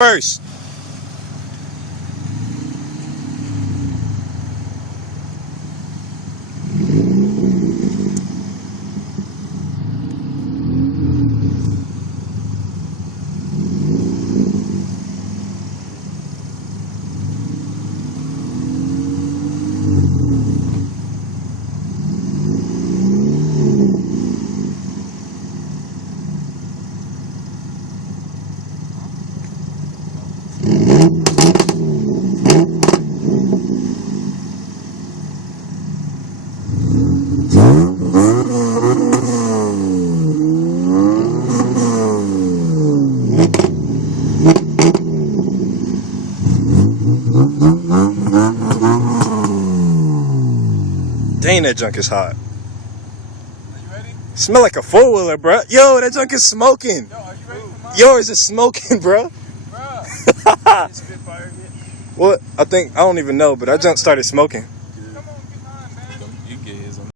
First. Dang, that junk is hot. Are you ready? Smell like a four-wheeler, bro. Yo, that junk is smoking. Yo, are you ready for mine? Yours is smoking, bro. Bruh. Spitfire hit. What? I don't even know, but that junk started smoking. Come on, get mine, man. You get his on.